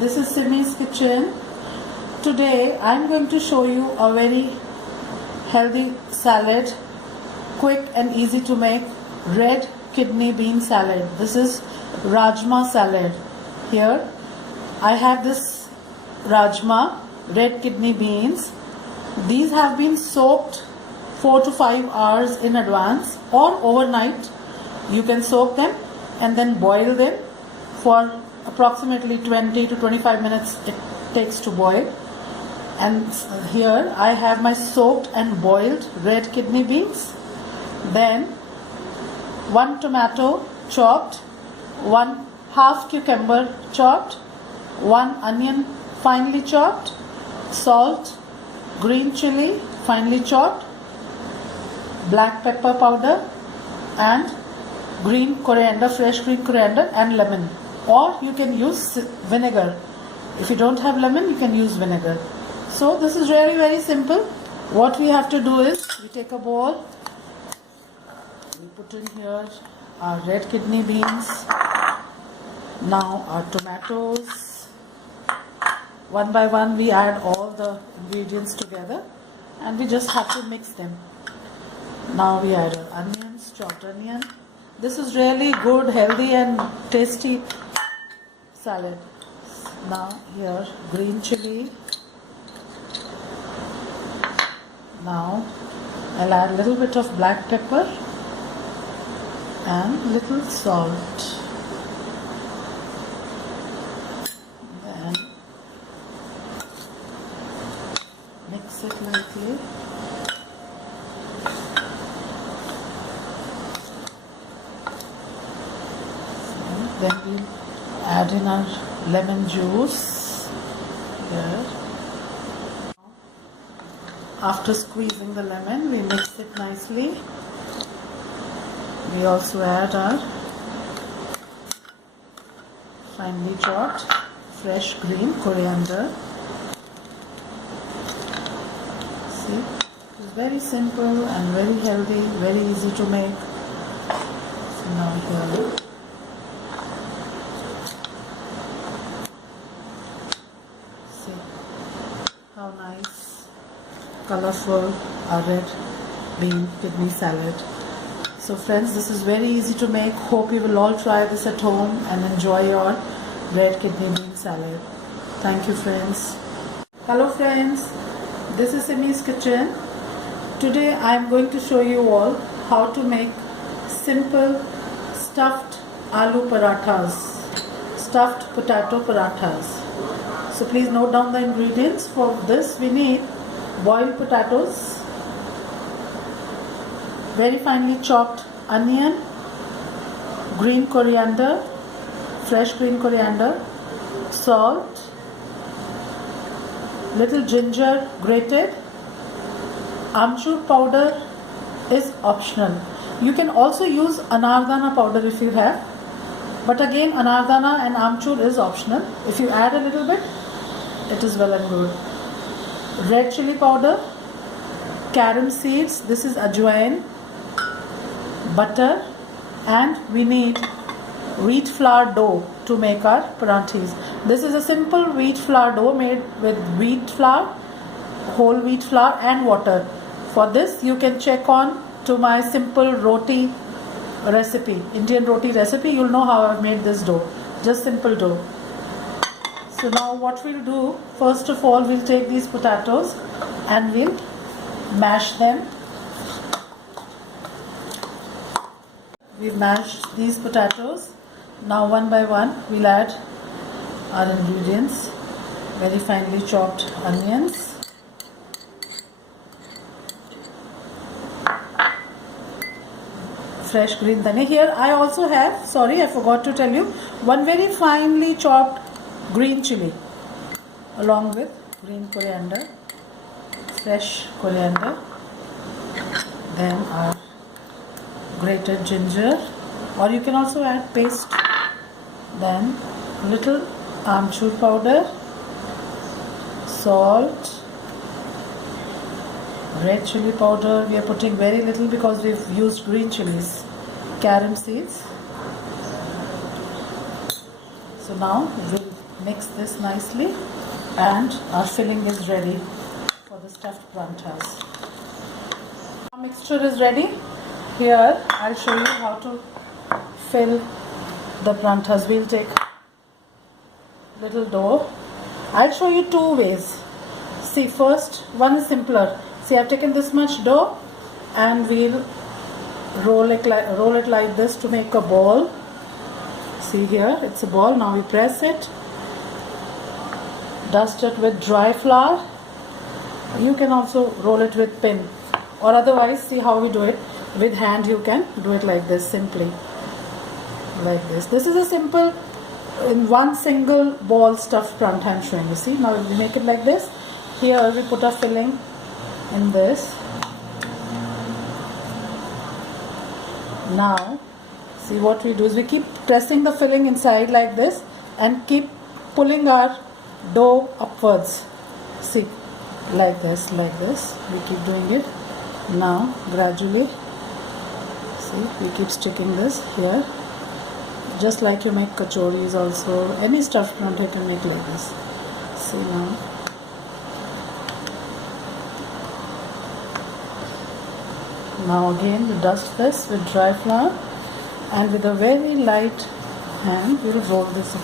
this is Simi's kitchen. Today I'm going to show you a very healthy salad, quick and easy to make, red kidney bean salad. This is Rajma salad. Here I have this Rajma, red kidney beans. These have been soaked 4 to 5 hours in advance or overnight. You can soak them and then boil them for approximately 20 to 25 minutes it takes to boil. And here I have my soaked and boiled red kidney beans. Then 1 tomato chopped, 1 half cucumber chopped, 1 onion finely chopped, salt, green chili finely chopped, black pepper powder, and green coriander, fresh green coriander, and lemon. Or you can use vinegar. If you don't have lemon, you can use vinegar. So this is really very simple. What we have to do is we take a bowl, we put in here our red kidney beans, now our tomatoes. One by one we add all the ingredients together and we just have to mix them. Now we add our onions, chopped onion. This is really good, healthy and tasty salad. Now here green chili. Now I'll add a little bit of black pepper and little salt. Then mix it lightly. Then we add in our lemon juice here. After squeezing the lemon, we mix it nicely. We also add our finely chopped fresh green coriander. See, it's very simple and very healthy, very easy to make. So now here. How nice, colorful our red bean kidney salad. So friends, this is very easy to make. Hope you will all try this at home and enjoy your red kidney bean salad. Thank you friends. Hello friends, this is Simi's kitchen. Today I am going to show you all how to make simple stuffed aloo parathas, stuffed potato parathas. So please note down the ingredients. For this we need boiled potatoes, very finely chopped onion, green coriander, fresh green coriander, salt, little ginger grated. Amchur powder is optional. You can also use anardana powder if you have, but again anardana and amchur is optional. If you add a little bit, it is well and good. Red chili powder, carom seeds, this is ajwain, butter, and we need wheat flour dough to make our paranthis. This is a simple wheat flour dough made with wheat flour, whole wheat flour and water. For this you can check on to my simple roti recipe, Indian roti recipe. You'll know how I've made this dough, just simple dough. So now what we'll do, first of all we'll take these potatoes and we'll mash them. We've mashed these potatoes. Now one by one we'll add our ingredients. Very finely chopped onions, fresh green dhania. Here I also have, sorry I forgot to tell you, one very finely chopped green chili along with green coriander, fresh coriander, then our grated ginger, or you can also add paste, then little amchur powder, salt, red chili powder. We are putting very little because we've used green chilies, carom seeds. So now we'll mix this nicely, and our filling is ready for the stuffed pranthas. Our mixture is ready. Here I'll show you how to fill the pranthas. We'll take little dough. I'll show you two ways. See, first one is simpler. See, I've taken this much dough and we'll roll it like this to make a ball. See here, it's a ball. Now we press it, dust it with dry flour. You can also roll it with pin, or otherwise, see how we do it with hand. You can do it like this, simply like this. This is a simple in one single ball stuffed prantha I'm showing you. See, now we make it like this. Here we put our filling in this. Now see, what we do is we keep pressing the filling inside like this and keep pulling our dough upwards. See, like this, we keep doing it. Now gradually, see, we keep sticking this here, just like you make kachoris also. Any stuffed prantha you can make like this. See, now again we dust this with dry flour, and with a very light hand we will roll this up.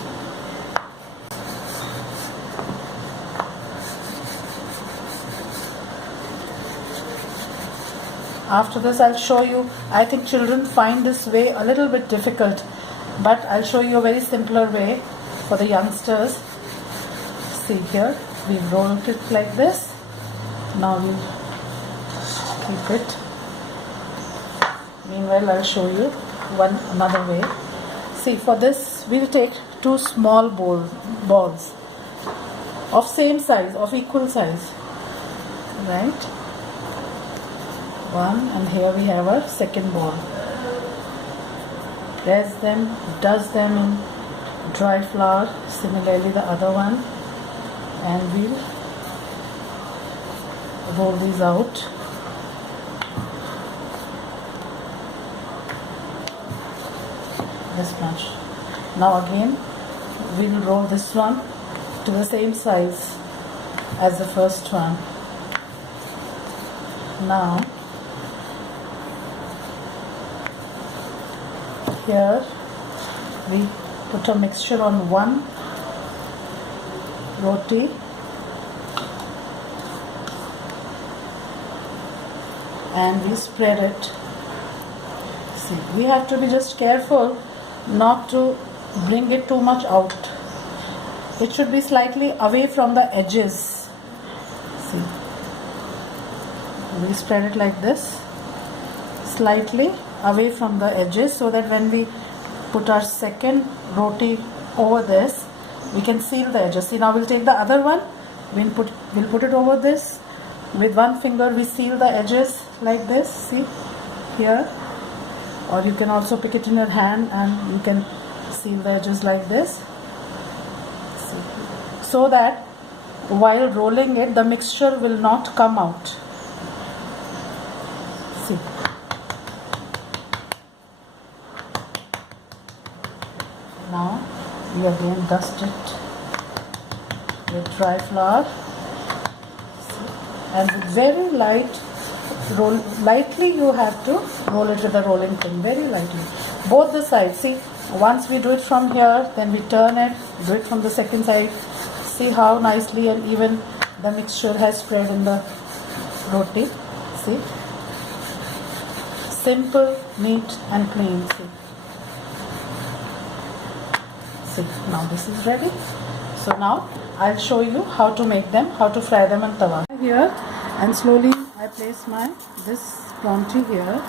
After this I'll show you, I think children find this way a little bit difficult, but I'll show you a very simpler way for the youngsters. See, here we've rolled it like this. Now we'll keep it. Meanwhile, I'll show you another way. See, for this we'll take two small balls of same size, of equal size, right? One, and here we have our second ball. Press them, dust them in dry flour. Similarly, the other one, and we'll roll these out. This much. Now again we will roll this one to the same size as the first one. Now here we put a mixture on one roti and we spread it. See, we have to be just careful not to bring it too much out. It should be slightly away from the edges. See, we spread it like this, slightly away from the edges, so that when we put our second roti over this, we can seal the edges. See, now we'll take the other one, we'll put it over this. With one finger we seal the edges like this. See here, or you can also pick it in your hand and you can seal the edges like this. See, so that while rolling it the mixture will not come out. See, now we again dust it with dry flour. See, and with very lightly you have to roll it with a rolling pin, very lightly, both the sides. See, once we do it from here, then we turn it, do it from the second side. See how nicely and even the mixture has spread in the roti. See, simple, neat and clean. See, now this is ready. So now I'll show you how to make them, how to fry them on tawa. Here, and slowly I place this pranthi here.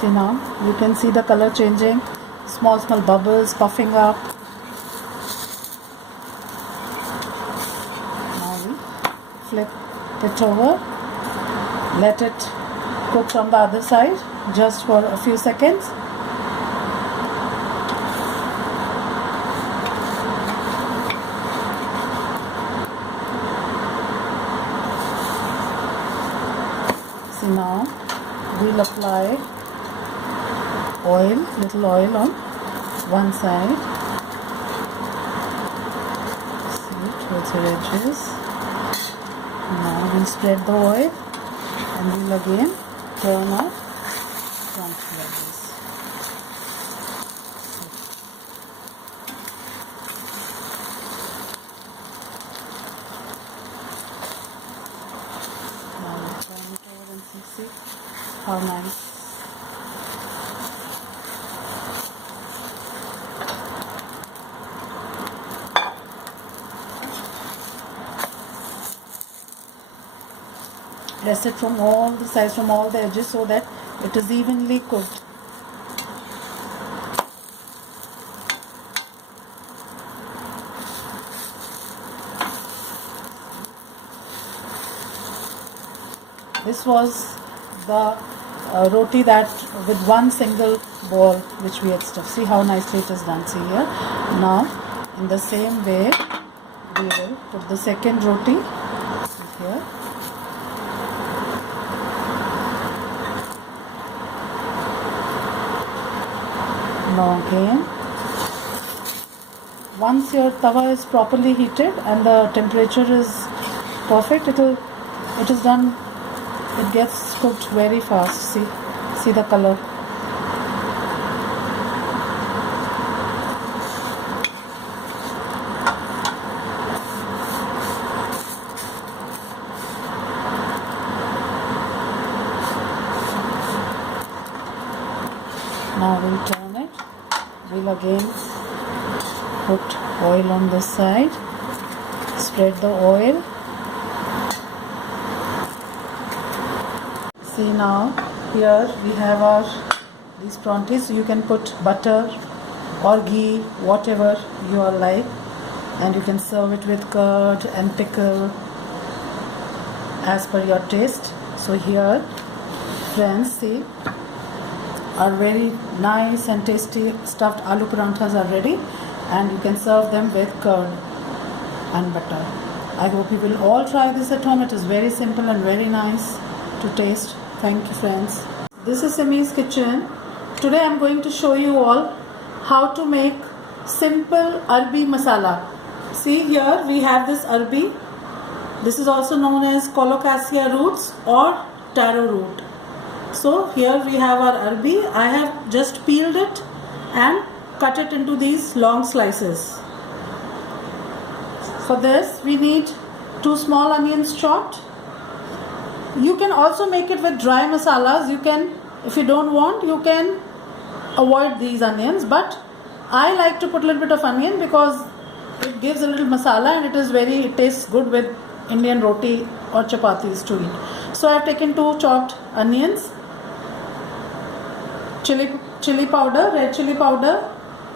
See, now you can see the color changing, small bubbles puffing up. Now we flip it over, let it cook from the other side just for a few seconds. will apply oil, little oil on one side. See, towards your edges. Now we'll spread the oil and we'll again turn our front like this. Now we'll turn it over and see how nice. Press it from all the sides, from all the edges, so that it is evenly cooked. This was the roti that with one single ball which we had stuffed. See how nicely it is done. See here. Now in the same way we will put the second roti here. Now again, once your tawa is properly heated and the temperature is perfect, it is done. It gets cooked very fast. See the color. Now we'll turn it. We'll again put oil on this side. Spread the oil. See now, here we have these prontis. So you can put butter or ghee, whatever you are like, and you can serve it with curd and pickle as per your taste. So here, friends, see, our very nice and tasty stuffed aloo paranthas are ready, and you can serve them with curd and butter. I hope you will all try this at home. It is very simple and very nice to taste. Thank you, friends. This is Simi's kitchen. Today I am going to show you all how to make simple Arabi masala. See here we have this Arabi. This is also known as colocasia roots or taro root. So here we have our Arabi. I have just peeled it and cut it into these long slices. For this we need 2 small onions chopped. You can also make it with dry masalas. You can, if you don't want, you can avoid these onions, but I like to put a little bit of onion because it gives a little masala and it tastes good with Indian roti or chapatis to eat. So I have taken 2 chopped onions, chili powder, red chili powder.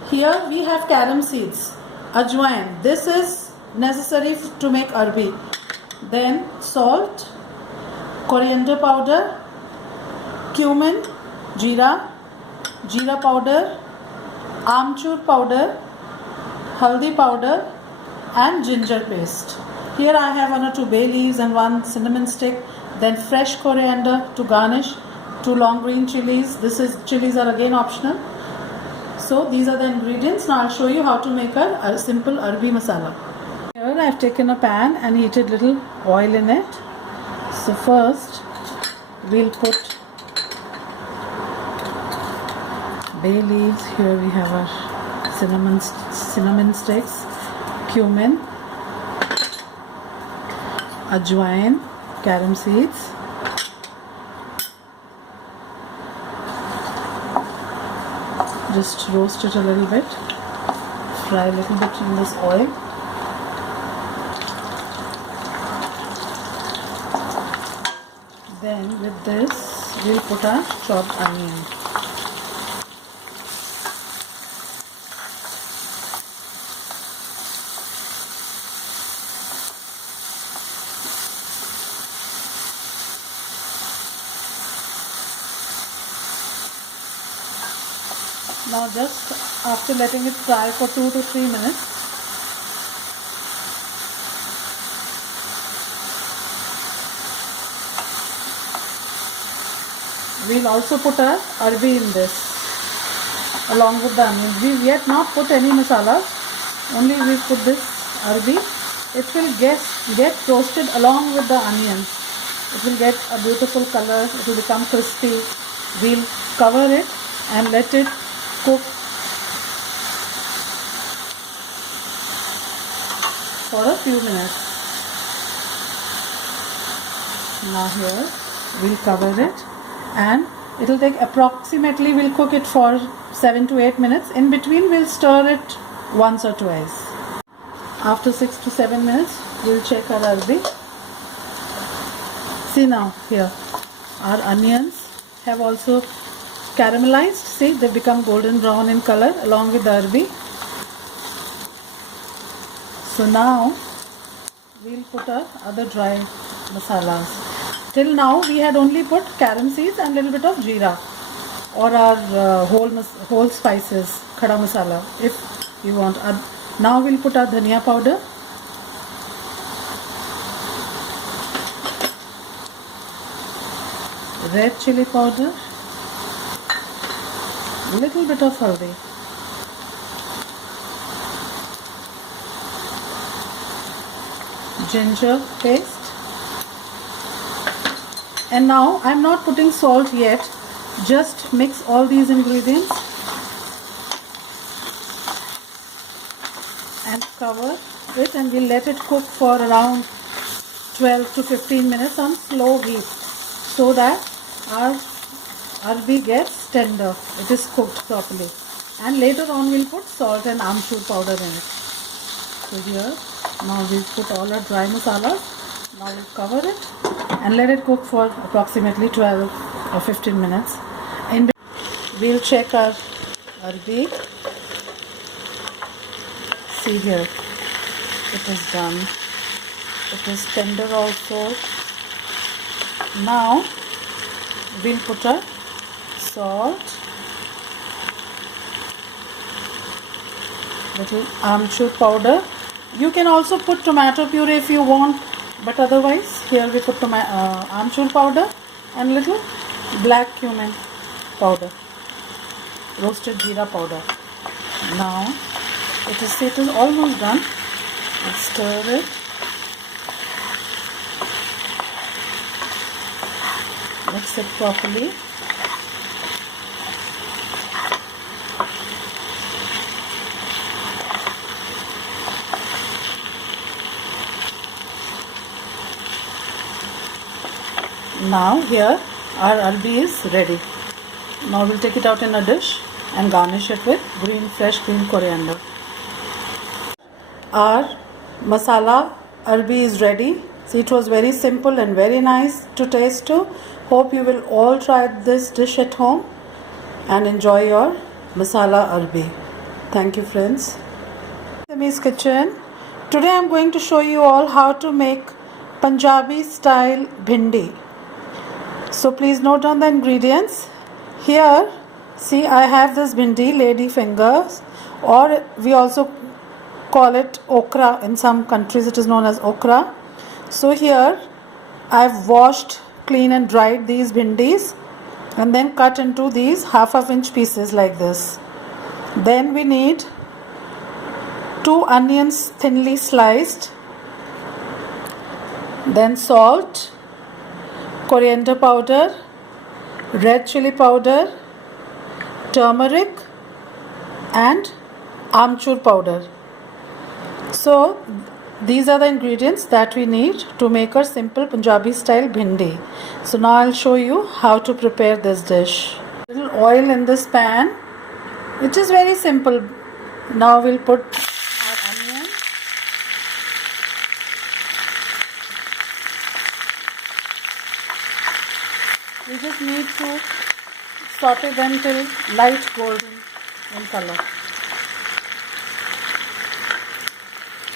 Here we have carom seeds, ajwain. This is necessary to make Arabi. Then salt, coriander powder, cumin, jeera powder, amchur powder, haldi powder and ginger paste. Here I have 1 or 2 bay leaves and 1 cinnamon stick, then fresh coriander to garnish, 2 long green chilies. Chilies are again optional. So these are the ingredients. Now I'll show you how to make a simple Arabi masala. Here I have taken a pan and heated little oil in it. So first we'll put bay leaves. Here we have our cinnamon sticks, cumin, ajwain, carom seeds, just roast it a little bit, fry a little bit in this oil. Then with this we'll put our chopped onion. Now just after letting it fry for 2 to 3 minutes, we'll also put our arbi in this along with the onion. We've yet not put any masala, only we put this arbi. It will get roasted along with the onions. It will get a beautiful color, it will become crispy. We'll cover it and let it cook for a few minutes. Now here we'll cover it and it will take approximately, we'll cook it for 7 to 8 minutes. In between we'll stir it once or twice. After 6 to 7 minutes we'll check our arbi. See now here our onions have also caramelized. See, they become golden brown in color along with the arbi. So now we'll put our other dry masalas. Till now we had only put carom seeds and little bit of jeera or our whole spices, khada masala if you want. Now we'll put our dhania powder, red chili powder, little bit of haldi, ginger paste, and now I'm not putting salt yet. Just mix all these ingredients and cover it, and we'll let it cook for around 12 to 15 minutes on slow heat so that our arbi gets tender. It is cooked properly, and later on we'll put salt and amchur powder in it. So here now we'll put all our dry masalas. Now we'll cover it and let it cook for approximately 12 or 15 minutes. And we'll check our arbi. See here, it is done. It is tender also. Now we'll put our salt, little amchur powder. You can also put tomato puree if you want, but otherwise here we put amchur powder and little black cumin powder, roasted jeera powder. Now it is almost done. Let's stir it. Mix it properly. Now here our arbi is ready. Now we'll take it out in a dish and garnish it with fresh green coriander. Our masala arbi is ready. See, it was very simple and very nice to taste too. Hope you will all try this dish at home and enjoy your masala arbi. Thank you, friends. Simi's Kitchen. Today I am going to show you all how to make Punjabi style bhindi. So please note down the ingredients. Here, see, I have this bhindi, lady fingers, or we also call it okra. In some countries it is known as okra. So here I've washed, clean and dried these bhindis and then cut into these half-inch pieces like this. Then we need 2 onions thinly sliced, then salt, coriander powder, red chili powder, turmeric and amchur powder. So these are the ingredients that we need to make our simple Punjabi style bhindi. So now I'll show you how to prepare this dish. Little oil in this pan, which is very simple. Now we'll put our onions. We just need to saute them till light golden in color.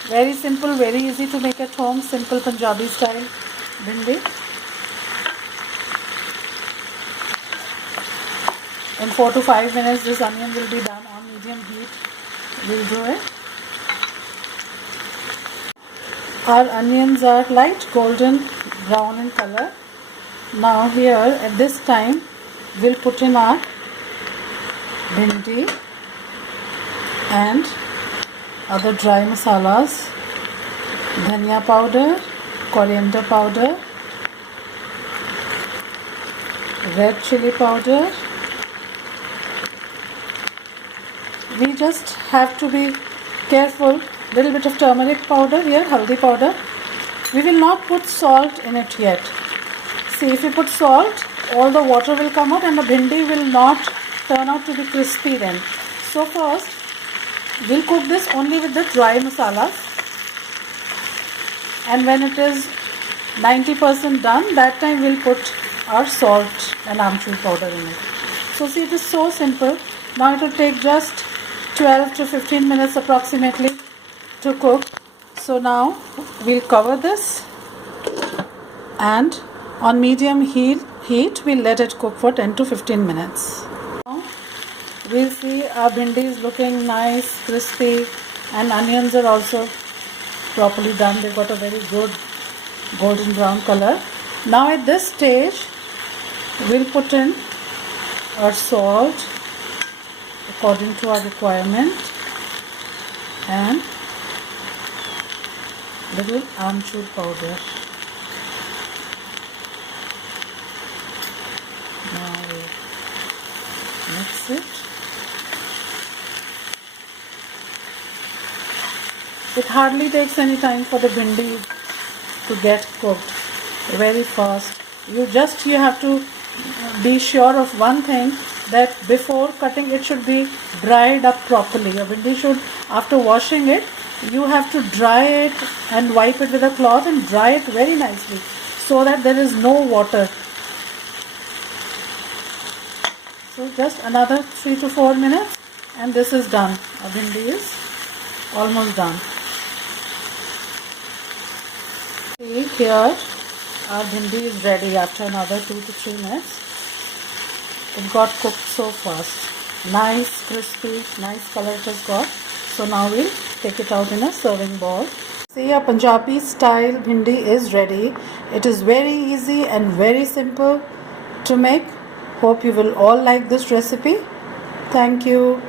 Very simple, very easy to make at home, simple Punjabi style bhindi. In 4 to 5 minutes this onion will be done on medium heat. We'll do it. Our onions are light golden brown in color. Now here at this time we'll put in our bhindi and other dry masalas, dhania powder, coriander powder, red chili powder. We just have to be careful. Little bit of turmeric powder here, haldi powder. We will not put salt in it yet. See, if you put salt, all the water will come out and the bhindi will not turn out to be crispy then. So first, we'll cook this only with the dry masalas. And when it is 90% done, that time we'll put our salt and amchur powder in it. So see, it is so simple. Now it will take just 12 to 15 minutes approximately to cook. So now we'll cover this and on medium heat we'll let it cook for 10 to 15 minutes. Now we'll see our bhindi is looking nice, crispy, and onions are also properly done. They've got a very good golden brown color. Now at this stage we'll put in our salt according to our requirement and little amchur powder. Now we mix it. It hardly takes any time for the bhindi to get cooked. Very fast. You have to be sure of one thing, that before cutting it should be dried up properly. Your bhindi should, after washing it, you have to dry it and wipe it with a cloth and dry it very nicely so that there is no water. So just another 3 to 4 minutes and this is done. Our bhindi is almost done. See, here our bhindi is ready after another 2 to 3 minutes. It got cooked so fast. Nice, crispy, nice color it has got. So now we'll take it out in a serving bowl. See, our Punjabi style bhindi is ready. It is very easy and very simple to make. Hope you will all like this recipe. Thank you.